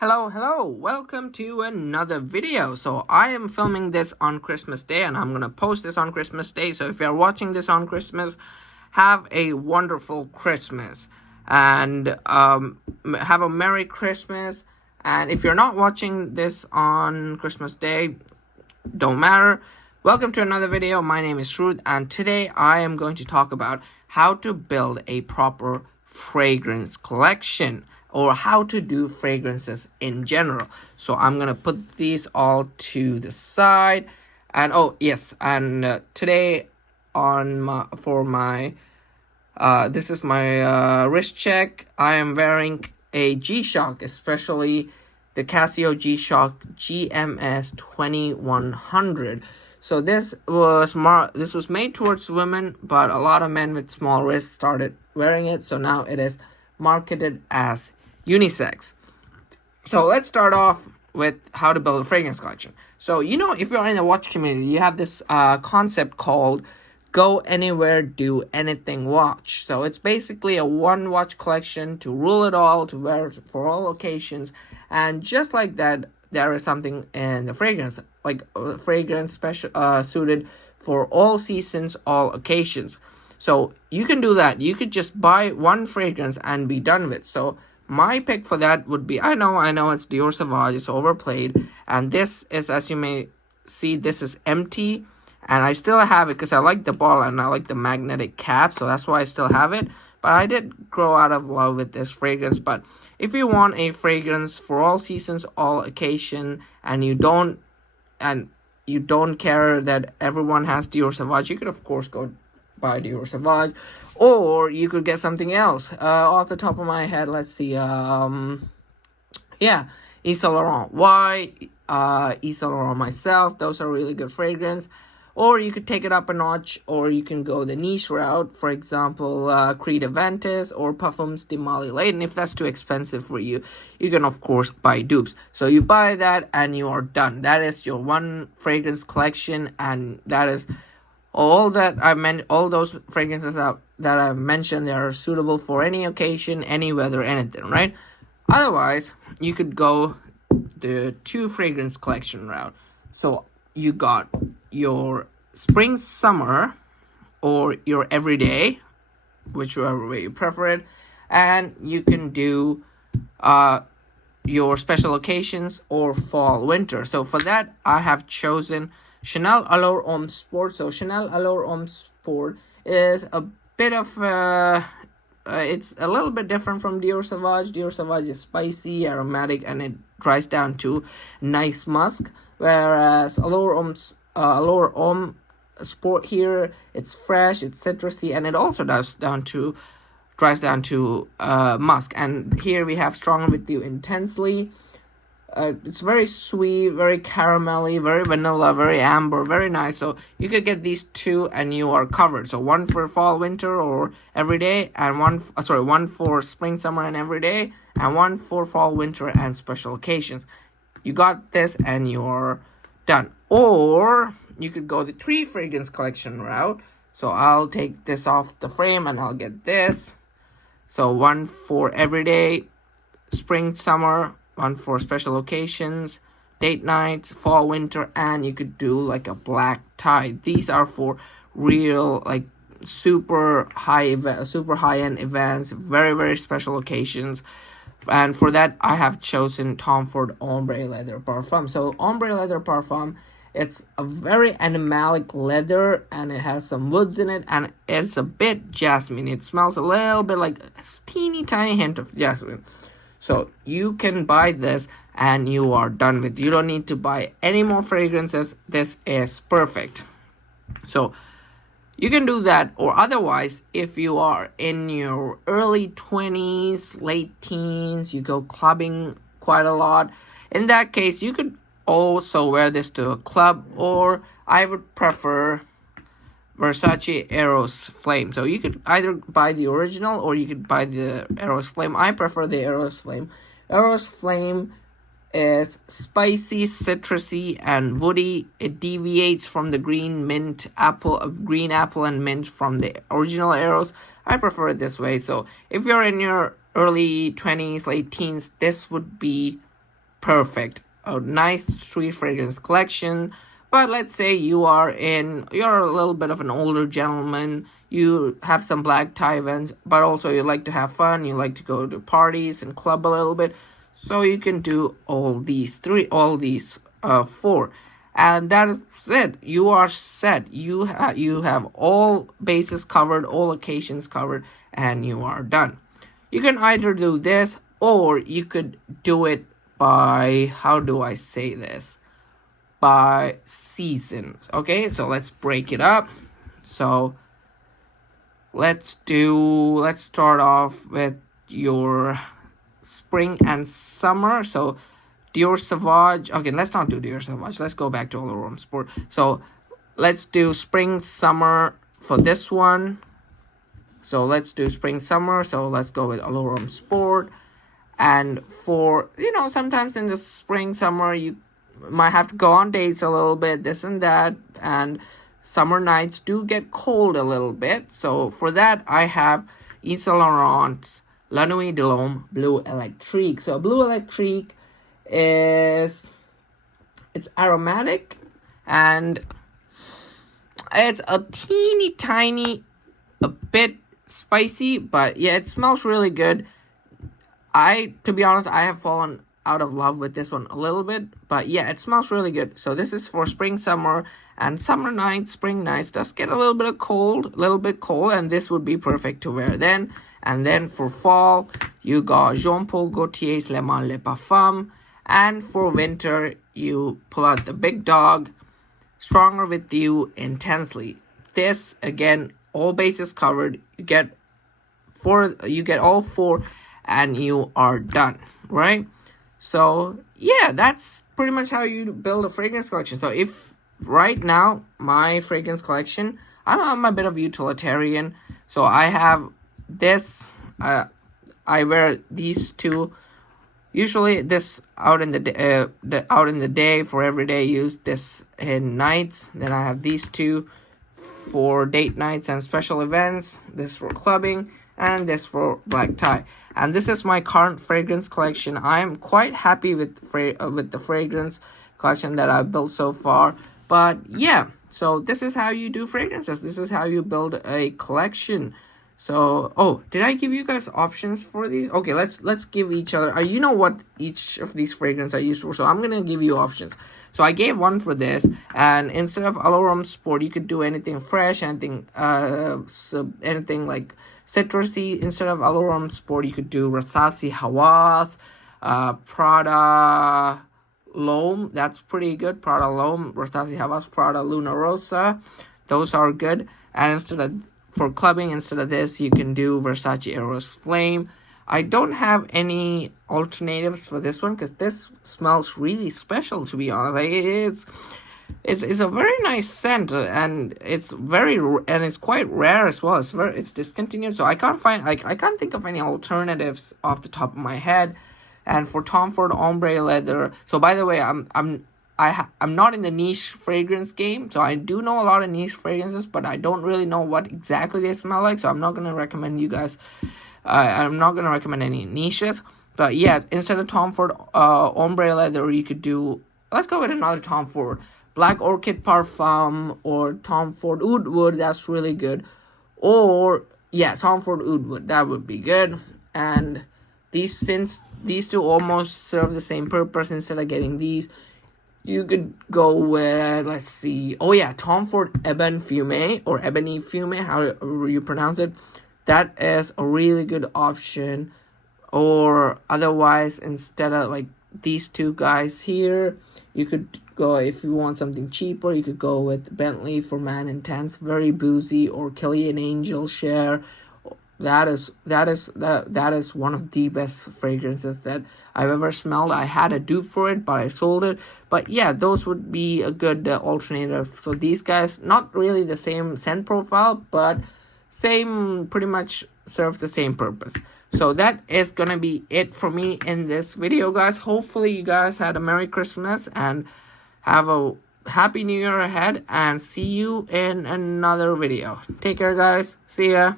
Hello, welcome to another video. So I am filming this on Christmas Day and I'm gonna post this on Christmas Day. So if you're watching this on Christmas, have a wonderful Christmas and have a Merry Christmas. And if you're not watching this on Christmas Day, don't matter. Welcome to another video. My name is Ruth and today I am going to talk about how to build a proper fragrance collection or how to do fragrances in general. So I'm gonna put these all to the side. And oh yes, and today on my this is my wrist check. I am wearing a G-Shock, especially the Casio G-Shock GMS 2100. So this was made towards women, but a lot of men with small wrists started wearing it. So now it is marketed as unisex. So let's start off with how to build a fragrance collection. So if you're in the watch community, you have this concept called go anywhere, do anything watch. So it's basically a one watch collection to rule it all, to wear for all occasions. And just like that, there is something in the fragrance, like fragrance special suited for all seasons, all occasions. So you can do that. You could just buy one fragrance and be done with. So my pick for that would be, I know it's Dior Sauvage, it's overplayed, and this is, as you may see, this is empty, and I still have it because I like the bottle and I like the magnetic cap, so that's why I still have it. But I did grow out of love with this fragrance. But if you want a fragrance for all seasons, all occasion, and you don't care that everyone has Dior Sauvage, you could of course go buy Dior Sauvage, or you could get something else. Off the top of my head, let's see. Yves Saint Laurent. Why? Yves Saint Laurent myself. Those are really good fragrance. Or you could take it up a notch, or you can go the niche route. For example, Creed Aventus or Parfums de Marly Layton. If that's too expensive for you, you can of course buy dupes. So you buy that and you are done. That is your one fragrance collection, and that is all that I meant. All those fragrances that I mentioned, they are suitable for any occasion, any weather, anything, right? Otherwise, you could go the two fragrance collection route. So you got your spring, summer, or your everyday, whichever way you prefer it, and you can do your special occasions or fall, winter. So for that, I have chosen Chanel Allure Homme Sport. So Chanel Allure Homme Sport is a bit of it's a little bit different from Dior Sauvage. Dior Sauvage is spicy, aromatic, and it dries down to nice musk. Whereas Allure Homme Sport here, it's fresh, it's citrusy, and it also dries down to musk. And here we have Strong With You Intensely. It's very sweet, very caramelly, very vanilla, very amber, very nice. So you could get these two and you are covered. So one for fall, winter, or everyday, and one for spring, summer, and everyday, and one for fall, winter, and special occasions. You got this and you're done. Or you could go the three fragrance collection route. So I'll take this off the frame and I'll get this. So one for everyday, spring, summer, one for special occasions, date nights, fall, winter, and you could do like a black tie. These are for real, like super high-end events, very, very special occasions. And for that, I have chosen Tom Ford Ombre Leather Parfum. So Ombre Leather Parfum, it's a very animalic leather, and it has some woods in it, and it's a bit jasmine. It smells a little bit like a teeny tiny hint of jasmine. So you can buy this and you are done with. You don't need to buy any more fragrances. This is perfect. So you can do that. Or otherwise, if you are in your early 20s, late teens, you go clubbing quite a lot, in that case, you could also wear this to a club, or I would prefer Versace Eros Flame. So you could either buy the original or you could buy the Eros Flame. I prefer the Eros Flame. Eros Flame is spicy, citrusy, and woody. It deviates from the green apple and mint from the original Eros. I prefer it this way. So if you're in your early 20s, late teens, this would be perfect. A nice street fragrance collection. But let's say you're a little bit of an older gentleman, you have some black tie events, but also you like to have fun, you like to go to parties and club a little bit. So you can do all these four. And that's it. You are set. You have all bases covered, all occasions covered, and you are done. You can either do this, or you could do it by, how do I say this? By seasons. Okay, so let's break it up. So let's start off with your spring and summer. So Dior Sauvage. Okay, let's not do Dior Sauvage. Let's go back to Allure Sport. So let's do spring summer for this one. So let's do spring summer. So let's go with Allure Sport. And for, sometimes in the spring summer you might have to go on dates a little bit, this and that, and summer nights do get cold a little bit. So for that, I have Yves Saint Laurent's La Nuit de l'Homme Bleu Electrique. So Bleu Electrique it's aromatic, and it's a teeny tiny, a bit spicy, but yeah, it smells really good. To be honest, I have fallen out of love with this one a little bit, but yeah, it smells really good. So this is for spring, summer, and summer nights, spring nights does get a little bit cold, and this would be perfect to wear then. And then for fall, you got Jean Paul Gaultier's Les Mâles Les Parfums, and for winter, you pull out the big dog, Stronger With You Intensely. This again, all bases covered. You get all four, and you are done, right? So yeah, that's pretty much how you build a fragrance collection. So if right now my fragrance collection, I'm a bit of utilitarian, so I have this. I wear these two. Usually this out in the day for everyday use. This in nights. Then I have these two for date nights and special events. This for clubbing, and this for black tie. And this is my current fragrance collection. I am quite happy with the fragrance collection that I've built so far. But yeah, so this is how you do fragrances. This is how you build a collection. So, did I give you guys options for these? Okay, let's give each other. You know what each of these fragrances are used for, so I'm gonna give you options. So I gave one for this, and instead of Allure Sport, you could do anything fresh, anything like citrusy. Instead of Allure Sport, you could do Rasasi Hawas, Prada L'Homme. That's pretty good. Prada L'Homme, Rasasi Hawas, Prada Luna Rosa. Those are good. And for clubbing, instead of this, you can do Versace Eros Flame. I don't have any alternatives for this one because this smells really special, to be honest. It's a very nice scent, and it's quite rare as well. It's discontinued, so I can't think of any alternatives off the top of my head. And for Tom Ford Ombre Leather. So by the way, I'm not in the niche fragrance game, so I do know a lot of niche fragrances, but I don't really know what exactly they smell like, so I'm not going to recommend you guys, I'm not going to recommend any niches. But yeah, instead of Tom Ford Ombre Leather, you could do, let's go with another Tom Ford, Black Orchid Parfum, or Tom Ford Oud Wood. That's really good. Or yeah, Tom Ford Oud Wood, that would be good. And since these two almost serve the same purpose, instead of getting these, you could go with, let's see, Tom Ford Ebony Fume, or Ebony Fume, however you pronounce it. That is a really good option. Or otherwise, instead of like these two guys here, you could go, if you want something cheaper, you could go with Bentley for Man Intense, very boozy, or Killian Angel Share. That is one of the best fragrances that I've ever smelled. I had a dupe for it, but I sold it. But yeah, those would be a good alternative. So these guys, not really the same scent profile, but pretty much serve the same purpose. So that is gonna be it for me in this video, guys. Hopefully you guys had a Merry Christmas and have a Happy New Year ahead, and see you in another video. Take care, guys. See ya.